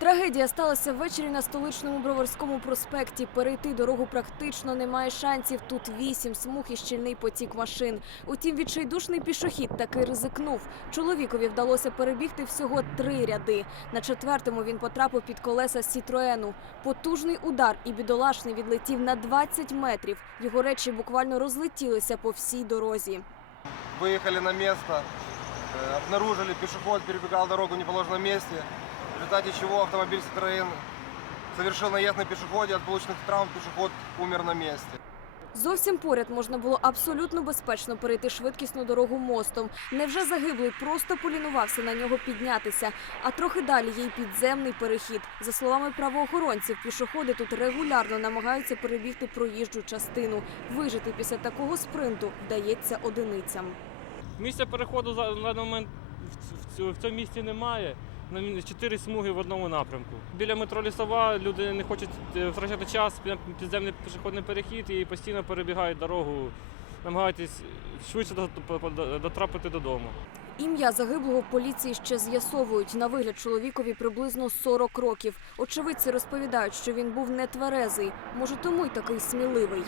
Трагедія сталася ввечері на столичному Броварському проспекті. Перейти дорогу практично немає шансів. Тут вісім смуг і щільний потік машин. Утім, відчайдушний пішохід таки ризикнув. Чоловікові вдалося перебігти всього три ряди. На четвертому він потрапив під колеса Сітроену. Потужний удар і бідолашний відлетів на 20 метрів. Його речі буквально розлетілися по всій дорозі. Выехали на э, обнаружили, пешеход перебегал дорогу в неположенном месте, в результате чего автомобиль Citroёn совершил наезд на пешеходе, от полученных травм пешеход умер на месте. Зовсім поряд можна було абсолютно безпечно перейти швидкісну дорогу мостом. Невже загиблий просто полінувався на нього піднятися? А трохи далі є й підземний перехід. За словами правоохоронців, пішоходи тут регулярно намагаються перебігти проїжджу частину. Вижити після такого спринту вдається одиницям. Місця переходу за- на момент в, цьому місті немає. На Чотири смуги в одному напрямку. Біля метро Лісова люди не хочуть е, втрачати час, пі- підземний пішохідний перехід і постійно перебігають дорогу, намагаються швидше до- до- дотрапити додому. Ім'я загиблого поліції ще з'ясовують. На вигляд чоловікові приблизно 40 років. Очевидці розповідають, що він був нетверезий. Може, тому й такий сміливий.